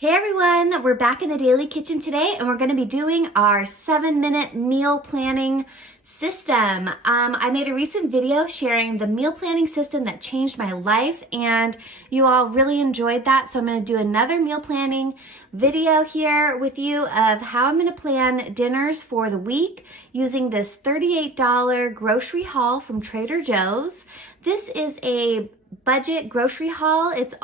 Hey everyone, we're back in the daily kitchen today and we're going to be doing our 7-minute meal planning system. I made a recent video sharing the meal planning system that changed my life and you all really enjoyed that. So I'm going to do another meal planning video here with you of how I'm going to plan dinners for the week using this $38 grocery haul from Trader Joe's. This is a budget grocery haul. It's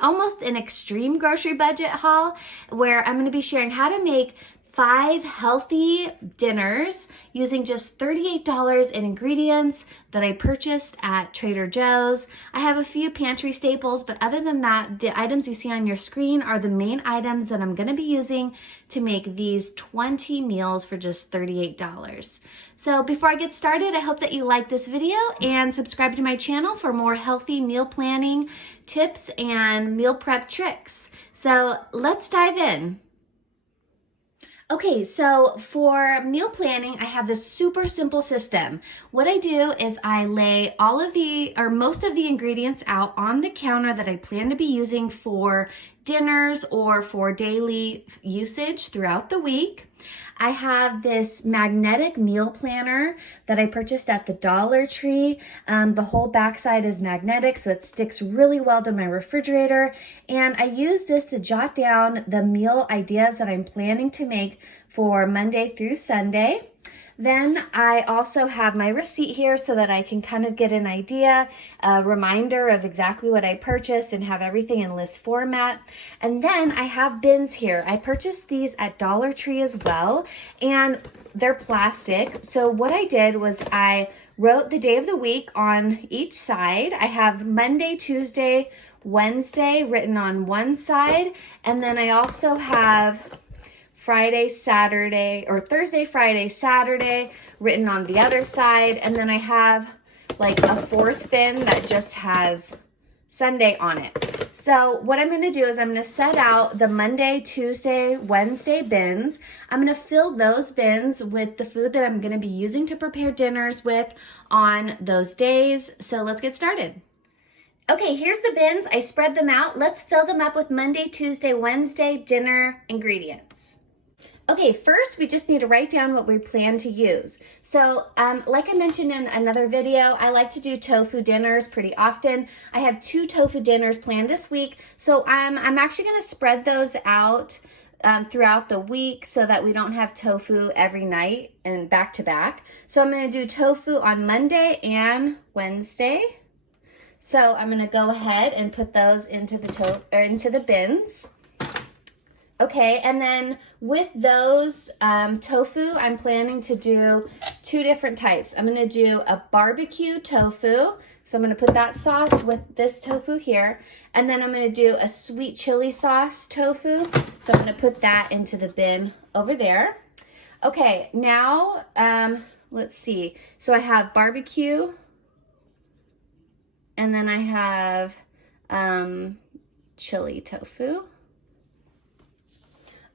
almost an extreme grocery budget haul where I'm going to be sharing how to make 5 healthy dinners using just $38 in ingredients that I purchased at Trader Joe's. I have a few pantry staples, but other than that, the items you see on your screen are the main items that I'm going to be using to make these 20 meals for just $38. So before I get started, I hope that you like this video and subscribe to my channel for more healthy meal planning tips and meal prep tricks. So let's dive in. Okay, so for meal planning, I have this super simple system. What I do is I lay most of the ingredients out on the counter that I plan to be using for dinners or for daily usage throughout the week. I have this magnetic meal planner that I purchased at the Dollar Tree. The whole backside is magnetic, so it sticks really well to my refrigerator. And I use this to jot down the meal ideas that I'm planning to make for Monday through Sunday. Then I also have my receipt here so that I can kind of get an idea, a reminder of exactly what I purchased and have everything in list format. And then I have bins here. I purchased these at Dollar Tree as well, and they're plastic. So what I did was I wrote the day of the week on each side. I have Monday, Tuesday, Wednesday written on one side, and then I also have Friday, Saturday, or Thursday, Friday, Saturday written on the other side. And then I have like a fourth bin that just has Sunday on it. So what I'm going to do is I'm going to set out the Monday, Tuesday, Wednesday bins. I'm going to fill those bins with the food that I'm going to be using to prepare dinners with on those days. So let's get started. Okay, here's the bins. I spread them out. Let's fill them up with Monday, Tuesday, Wednesday dinner ingredients. Okay, first we just need to write down what we plan to use. So like I mentioned in another video, I like to do tofu dinners pretty often. I have 2 tofu dinners planned this week. So I'm actually gonna spread those out throughout the week so that we don't have tofu every night and back to back. So I'm gonna do tofu on Monday and Wednesday. So I'm gonna go ahead and put those into the bins. Okay, and then with those tofu, I'm planning to do 2 different types. I'm gonna do a barbecue tofu. So I'm gonna put that sauce with this tofu here. And then I'm gonna do a sweet chili sauce tofu. So I'm gonna put that into the bin over there. Okay, now, let's see. So I have barbecue, and then I have chili tofu.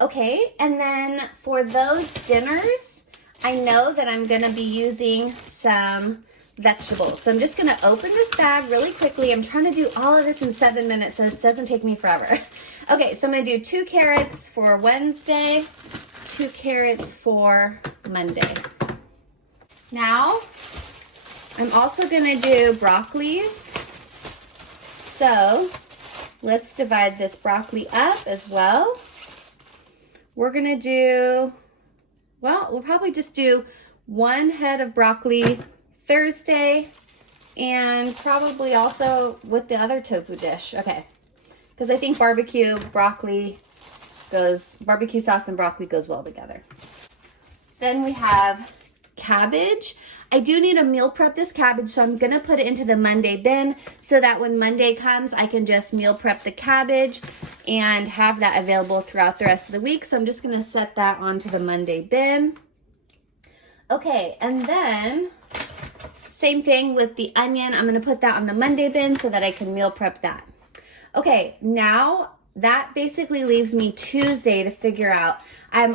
Okay, and then for those dinners, I know that I'm gonna be using some vegetables. So I'm just gonna open this bag really quickly. I'm trying to do all of this in 7 minutes, so this doesn't take me forever. Okay, so I'm gonna do 2 carrots for Wednesday, 2 carrots for Monday. Now, I'm also gonna do broccolis. So let's divide this broccoli up as well. We're gonna do, well, we'll probably just do 1 head of broccoli Thursday and probably also with the other tofu dish. Okay, because I think barbecue sauce and broccoli goes well together. Then we have cabbage. I do need to meal prep this cabbage, so I'm gonna put it into the Monday bin so that when Monday comes, I can just meal prep the cabbage and have that available throughout the rest of the week. So I'm just gonna set that onto the Monday bin. Okay, and then same thing with the onion. I'm gonna put that on the Monday bin so that I can meal prep that. Okay, now that basically leaves me Tuesday to figure out.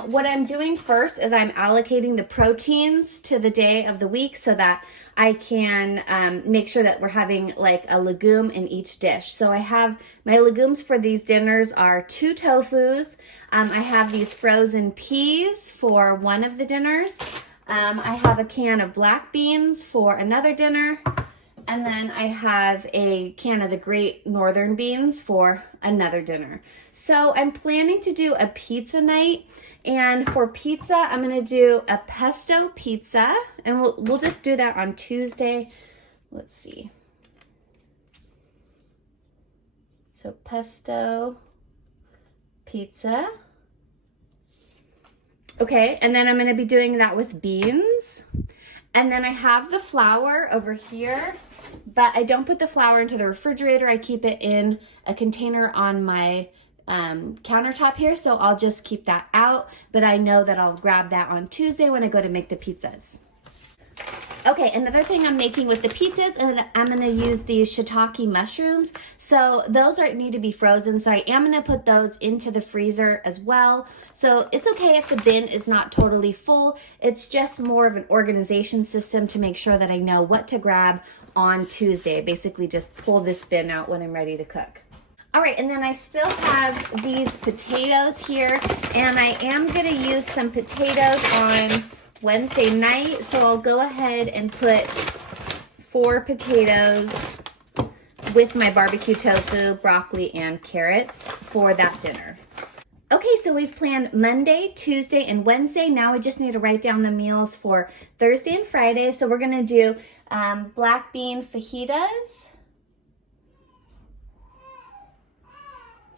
What I'm doing first is I'm allocating the proteins to the day of the week so that I can make sure that we're having like a legume in each dish. So I have my legumes for these dinners are 2 tofus. I have these frozen peas for one of the dinners. I have a can of black beans for another dinner. And then I have a can of the Great Northern beans for another dinner. So I'm planning to do a pizza night. And for pizza, I'm gonna do a pesto pizza. And we'll just do that on Tuesday. Let's see. So pesto pizza. Okay, and then I'm gonna be doing that with beans. And then I have the flour over here, but I don't put the flour into the refrigerator. I keep it in a container on my countertop here, so I'll just keep that out, but I know that I'll grab that on Tuesday when I go to make the pizzas. Okay, another thing I'm making with the pizzas, and I'm gonna use these shiitake mushrooms. So those need to be frozen, so I am gonna put those into the freezer as well. So it's okay if the bin is not totally full. It's just more of an organization system to make sure that I know what to grab on Tuesday. Basically just pull this bin out when I'm ready to cook. All right, and then I still have these potatoes here, and I am gonna use some potatoes on Wednesday night, so I'll go ahead and put 4 potatoes with my barbecue tofu, broccoli, and carrots for that dinner. Okay, so we've planned Monday, Tuesday, and Wednesday. Now we just need to write down the meals for Thursday and Friday. So we're gonna do black bean fajitas.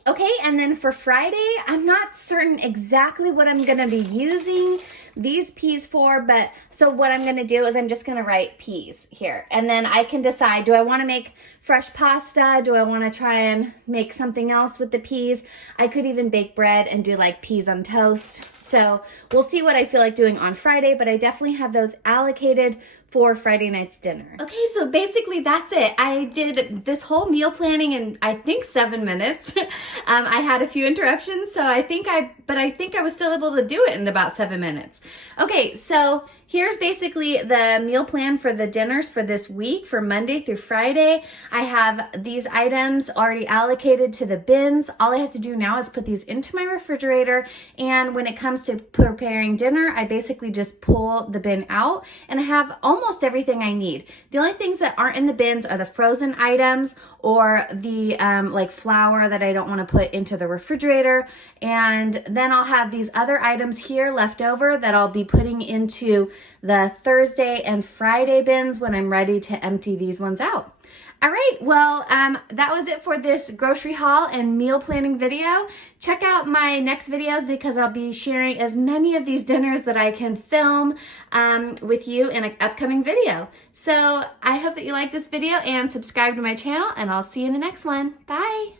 Okay, and then for Friday, I'm not certain exactly what I'm gonna be using these peas for, but so what I'm gonna do is I'm just gonna write peas here, and then I can decide, do I wanna make fresh pasta? Do I wanna try and make something else with the peas? I could even bake bread and do like peas on toast. So we'll see what I feel like doing on Friday, but I definitely have those allocated for Friday night's dinner. Okay, so basically that's it. I did this whole meal planning in, I think, 7 minutes. I had a few interruptions, so I think I was still able to do it in about 7 minutes. Okay, so here's basically the meal plan for the dinners for this week, for Monday through Friday. I have these items already allocated to the bins. All I have to do now is put these into my refrigerator, and when it comes to preparing dinner, I basically just pull the bin out, and I have almost everything I need. The only things that aren't in the bins are the frozen items or the like flour that I don't want to put into the refrigerator. And then I'll have these other items here left over that I'll be putting into the Thursday and Friday bins when I'm ready to empty these ones out. All right, well, that was it for this grocery haul and meal planning video. Check out my next videos because I'll be sharing as many of these dinners that I can film with you in an upcoming video. So I hope that you like this video and subscribe to my channel, and I'll see you in the next one. Bye.